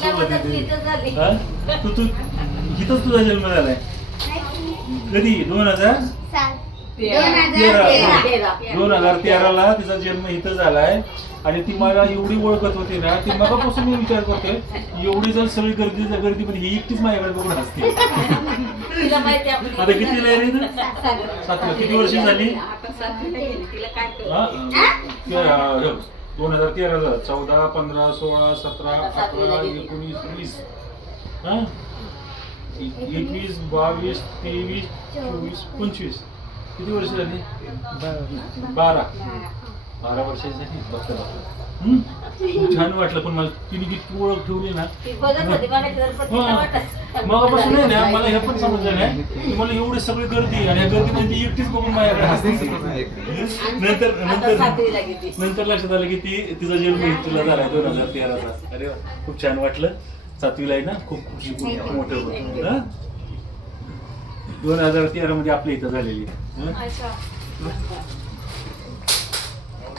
सोबत तू इथंच तुझा जन्म झालाय कधी 2013ला तिचा जन्म इथं झालाय आणि ती मला एवढी ओळखत होती ना ती मगापासून मी विचार करतोय एवढी जर सगळी गर्दी पण ही एकटीच माझ्याकडे बघून हसते. आता किती रे तू 7 किती वर्ष झाली 2013ला 14, 15, 16, 17, 18, 19, 20 21, 22, 23, 24, 25 किती वर्ष झाली 12 वर्षाची झाली. छान वाटलं पण मला तिने किती ओळख ठेवली ना मगापासून नाही ना मला हे पण समजलं नाही मला एवढी सगळी गर्दी आणि या गर्दीमध्ये एकटीच बघून माझ्याकडे हसते. नंतर लक्षात आलं की तिचा जन्म तुला झाला 2013चा. अरे वा खूप छान वाटलं. 7वीला आहे ना खूप खुशी मोठं होतं 2013 मध्ये आपल्या इथं झालेली.